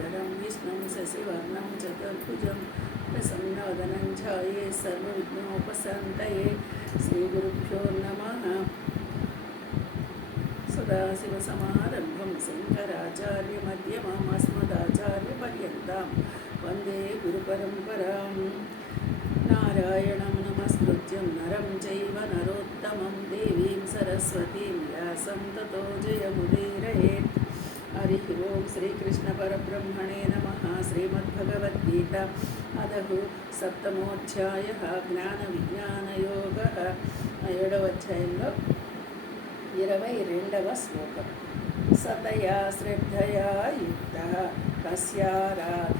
शुक्लाम्बरधरं विष्णुं शशिवर्णं चतुर्भुजं प्रसन्नवदनं ध्याये सर्वविघ्नोपशान्तये। श्रीगुरुभ्यो नमः। सदाशिवसमारम्भं शङ्कराचार्यमध्यमाम् अस्मदाचार्यपर्यन्तां वन्दे गुरुपरम्परां। नारायणं नमस्कृत्यं नरं चैव नरोत्तमं देवीं सरस्वतीं व्यासं ततो जयमुदीरयेत्। हरिः ओं श्रीकृष्णपरब्रह्मणे नमः। श्रीमद्भगवद्गीता अदः सप्तमोऽध्यायः ज्ञानविज्ञानयोगः। 7వ అధ్యాయంలో 22వ శ్లోకం. సతయా శ్రద్ధయా యుక్తః తస్యారాధనమీహతే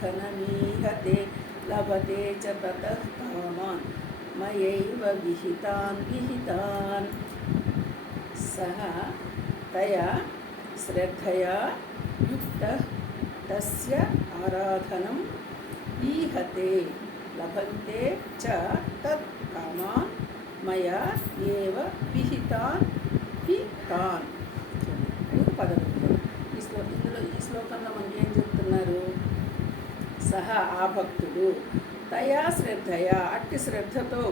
లభతే చ తతః కామాన్ మయైవ విహితాన్. సహ తయా శ్రద్ధయా యుక్తః తస్య ఆరాధనం ఈహతే లభంతే చ తత్ కామాన్ మయా ఏవ విహితాన్ తాన్. ఇందులో ఈ శ్లోకంలో మనకి ఏం చెప్తున్నారు? సహా ఆ భక్తుడు తయా శ్రద్ధయా అట్టి శ్రద్ధతో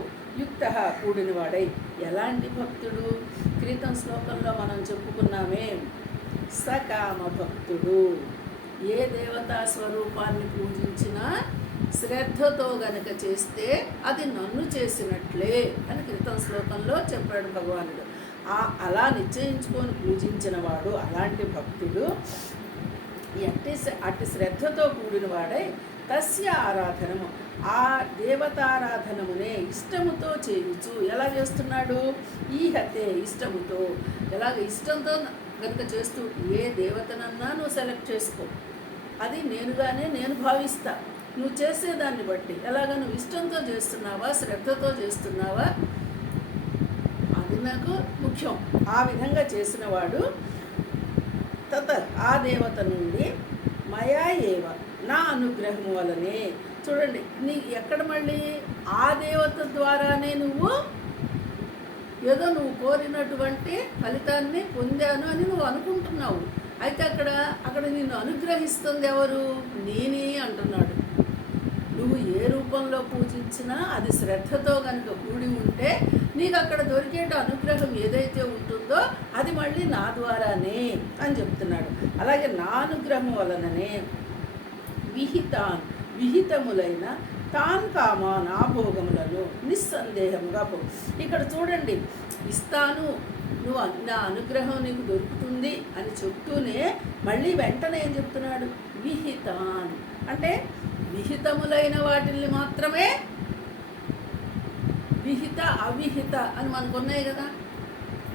యుక్త కూడినవాడై. ఎలాంటి భక్తుడు? క్రితం శ్లోకంలో మనం చెప్పుకున్నామే, సకామ భక్తుడు. ఏ దేవతా స్వరూపాన్ని పూజించినా శ్రద్ధతో గనక చేస్తే అది నన్ను చేసినట్లే అని క్రితం శ్లోకంలో చెప్పాడు భగవానుడు. అలా నిశ్చయించుకొని పూజించిన వాడు, అలాంటి భక్తుడు అట్టి శ్రద్ధతో కూడినవాడై తస్య ఆరాధనము ఆ దేవతారాధనమునే ఇష్టముతో చేయుచు. ఎలా చేస్తున్నాడు? ఈహతే ఇష్టముతో. ఎలాగ ఇష్టంతో కనుక చేస్తూ, ఏ దేవతనన్నా నువ్వు సెలెక్ట్ చేసుకో, అది నేను భావిస్తా. నువ్వు చేసేదాన్ని బట్టి ఎలాగ నువ్వు ఇష్టంతో చేస్తున్నావా, శ్రద్ధతో చేస్తున్నావా, అది నాకు ముఖ్యం. ఆ విధంగా చేసినవాడు తత ఆ దేవత నుండి మయా ఏవ నా అనుగ్రహం వలనే. చూడండి, నీ ఎక్కడ మళ్ళీ ఆ దేవత ద్వారానే నువ్వు ఏదో నువ్వు కోరినటువంటి ఫలితాన్ని పొందాను అని నువ్వు అనుకుంటున్నావు. అయితే అక్కడ నిన్ను అనుగ్రహిస్తుంది ఎవరు? నేనే అంటున్నాడు. నువ్వు ఏ రూపంలో పూజించినా అది శ్రద్ధతో కనుక కూడి ఉంటే నీకు అక్కడ దొరికేట అనుగ్రహం ఏదైతే ఉంటుందో అది మళ్ళీ నా ద్వారానే అని చెప్తున్నాడు. అలాగే నా అనుగ్రహం వలననే విహితములైన తాన్ కామాన్ ఆ భోగములను నిస్సందేహంగా ఇక్కడ చూడండి, ఇస్తాను, నువ్వు నా అనుగ్రహం నీకు దొరుకుతుంది అని చెప్తూనే మళ్ళీ వెంటనే ఏం చెప్తున్నాడు? విహితాన్ అంటే విహితములైన వాటిల్ని మాత్రమే. విహిత అవిహిత అని మనకు ఉన్నాయి కదా,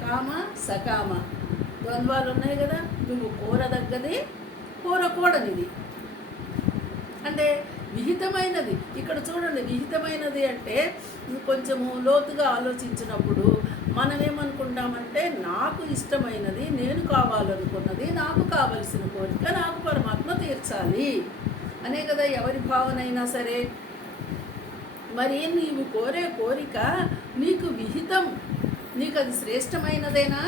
కామ సకామ ద్వంద్వాలు ఉన్నాయి కదా. నువ్వు కోరదగ్గది, కోరకూడనిది. అంటే విహితమైనది. ఇక్కడ చూడండి, విహితమైనది అంటే కొంచెము లోతుగా ఆలోచించినప్పుడు మనం ఏమనుకుంటామంటే, నాకు ఇష్టమైనది, నేను కావాలనుకున్నది, నాకు కావలసిన కోరిక నాకు పరమాత్మ తీర్చాలి అనే కదా ఎవరి భావన అయినా సరే. మరి నీవు కోరే కోరిక నీకు విహితం, నీకు అది శ్రేష్టమైనదేనా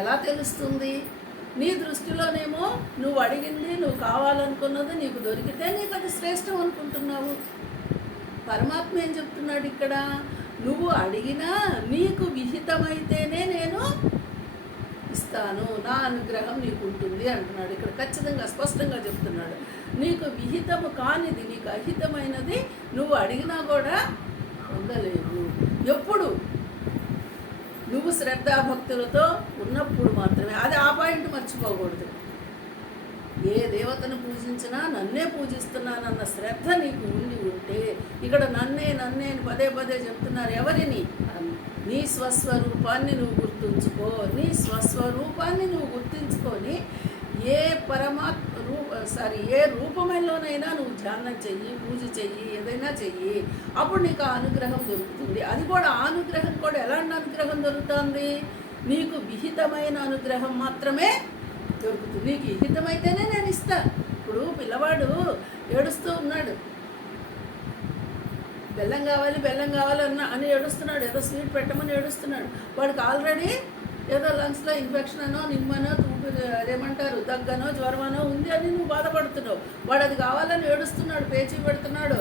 ఎలా తెలుస్తుంది? నీ దృష్టిలోనేమో నువ్వు అడిగింది, నువ్వు కావాలనుకున్నది నీకు దొరికితే నీకు అది శ్రేష్టం అనుకుంటున్నావు. పరమాత్మ ఏం చెప్తున్నాడు ఇక్కడ? నువ్వు అడిగినా నీకు విహితమైతేనే నేను ఇస్తాను, నా అనుగ్రహం నీకు ఉంటుంది అంటున్నాడు. ఇక్కడ ఖచ్చితంగా స్పష్టంగా చెప్తున్నాడు. నీకు విహితము కానిది, నీకు అహితమైనది నువ్వు అడిగినా కూడా పొందలేవు. ఎప్పుడు? నువ్వు శ్రద్ధాభక్తులతో ఉన్నప్పుడు మాత్రమే. అది ఆ పాయింట్ మర్చిపోకూడదు. ఏ దేవతను పూజించినా నన్నే పూజిస్తున్నానన్న శ్రద్ధ నీకు ఉంటే, ఇక్కడ నన్నే అని పదే చెప్తున్నారు. ఎవరిని? నీ స్వస్వరూపాన్ని నువ్వు గుర్తుంచుకో. నీ స్వస్వరూపాన్ని నువ్వు గుర్తించుకొని ఏ రూపంలోనైనా నువ్వు ధ్యానం చెయ్యి, పూజ చెయ్యి, ఏదైనా చెయ్యి. అప్పుడు నీకు ఆ అనుగ్రహం దొరుకుతుంది. అది కూడా ఆ అనుగ్రహం కూడా ఎలాంటి అనుగ్రహం దొరుకుతుంది? నీకు విహితమైన అనుగ్రహం మాత్రమే దొరుకుతుంది. నీకు విహితమైతేనే నేను ఇస్తాను. ఇప్పుడు పిల్లవాడు ఏడుస్తూ ఉన్నాడు, బెల్లం కావాలి అని ఏడుస్తున్నాడు. ఏదో స్వీట్ పెట్టమని ఏడుస్తున్నాడు. వాడికి ఆల్రెడీ ఏదో లంగ్స్లో ఇన్ఫెక్షన్ అనో నిమ్మనో అదేమంటారు దగ్గనో జ్వరమనో ఉంది అని నువ్వు బాధపడుతున్నావు. వాడు అది కావాలని ఏడుస్తున్నాడు, పేచీ పెడుతున్నాడు,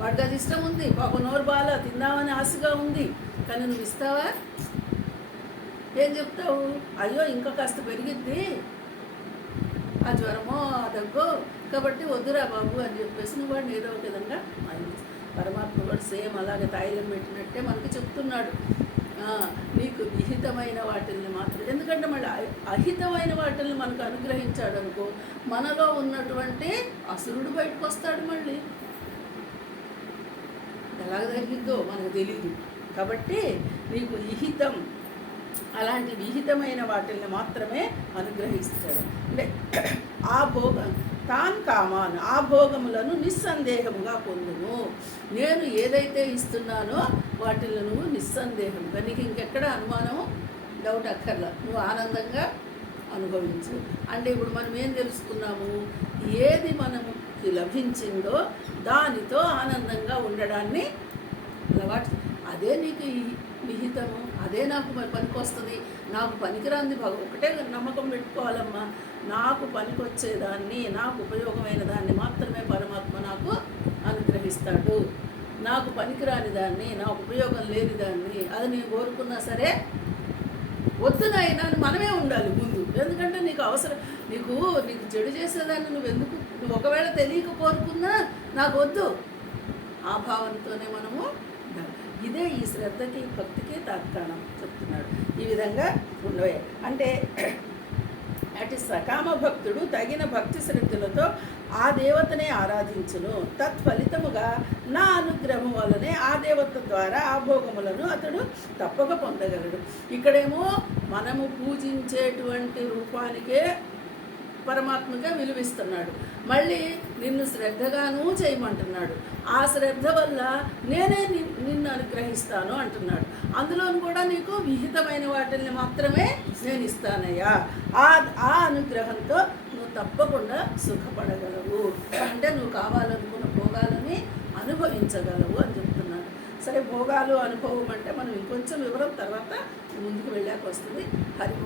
వాడికి అది ఇష్టం ఉంది, పాప నోరు బాగా తిందామని ఆశగా ఉంది, కానీ నువ్వు ఇస్తావా? ఏం చెప్తావు? అయ్యో ఇంకా కాస్త పెరిగిద్ది ఆ జ్వరమో ఆ దగ్గో, కాబట్టి వద్దురా బాబు అని చెప్పేసి నువ్వు వాడిని ఏదో ఒక విధంగా పరమాత్మ కూడా సేమ్ అలాగే తాయిలం పెట్టినట్టే మనకి చెప్తున్నాడు. నీకు విహితమైన వాటిల్ని మాత్రం, ఎందుకంటే మళ్ళీ అహితమైన వాటిల్ని మనకు అనుగ్రహించాడు అనుకో, మనలో ఉన్నటువంటి అసురుడు బయటకు వస్తాడు. మళ్ళీ ఎలాగ జరిగిద్దో మనకు తెలీదు. కాబట్టి నీకు విహితం, అలాంటి విహితమైన వాటిల్ని మాత్రమే అనుగ్రహిస్తాడు. అంటే ఆ భోగం తాన్ కామాను, ఆ భోగములను నిస్సందేహముగా పొందును. నేను ఏదైతే ఇస్తున్నానో వాటిని నువ్వు నిస్సందేహంగా, నీకు ఇంకెక్కడ అనుమానం డౌట్ అక్కర్లా, నువ్వు ఆనందంగా అనుభవించు. అంటే ఇప్పుడు మనం ఏం తెలుసుకున్నాము? ఏది మనకి లభించిందో దానితో ఆనందంగా ఉండడాన్ని అలవాటు, అదే నీకు విహితము, అదే నాకు పనికొస్తుంది. నాకు పనికిరాంది ఒకటే నమ్మకం పెట్టుకోవాలమ్మా, నాకు పనికొచ్చేదాన్ని, నాకు ఉపయోగమైన దాన్ని మాత్రమే పరమాత్మ నాకు అనుగ్రహిస్తాడు. నాకు పనికిరాని దాన్ని, నాకు ఉపయోగం లేని దాన్ని, అది నేను కోరుకున్నా సరే వద్దునైనా మనమే ఉండాలి ముందు. ఎందుకంటే నీకు అవసరం, నీకు చెడు చేసేదాన్ని నువ్వు ఒకవేళ తెలియక కోరుకున్నా నాకు వద్దు, ఆ భావనతోనే మనము. ఇదే ఈ శ్రద్ధకి భక్తికి తాత్కాణం చెప్తున్నాడు. ఈ విధంగా ఉండవే అంటే అటు సకామ భక్తుడు తగిన భక్తి శ్రద్ధలతో ఆ దేవతనే ఆరాధించును. తత్ఫలితముగా నా అనుగ్రహం వల్లనే ఆ దేవత ద్వారా ఆ భోగములను అతడు తప్పక పొందగలడు. ఇక్కడేమో మనము పూజించేటువంటి రూపానికే పరమాత్మగా విలువిస్తున్నాడు. మళ్ళీ నిన్ను శ్రద్ధగానూ చేయమంటున్నాడు. ఆ శ్రద్ధ వల్ల నేనే నిన్ను అనుగ్రహిస్తాను అంటున్నాడు. అందులోను కూడా నీకు విహితమైన వాటిని మాత్రమే నేను ఇస్తానయ్యా. ఆ అనుగ్రహంతో నువ్వు తప్పకుండా సుఖపడగలవు, అంటే నువ్వు కావాలనుకున్న భోగాలని అనుభవించగలవు అని చెప్తున్నాడు. సరే, భోగాలు అనుభవం అంటే మనం ఇంకొంచెం వివరం తర్వాత ముందుకు వెళ్ళాక వస్తుంది. హరి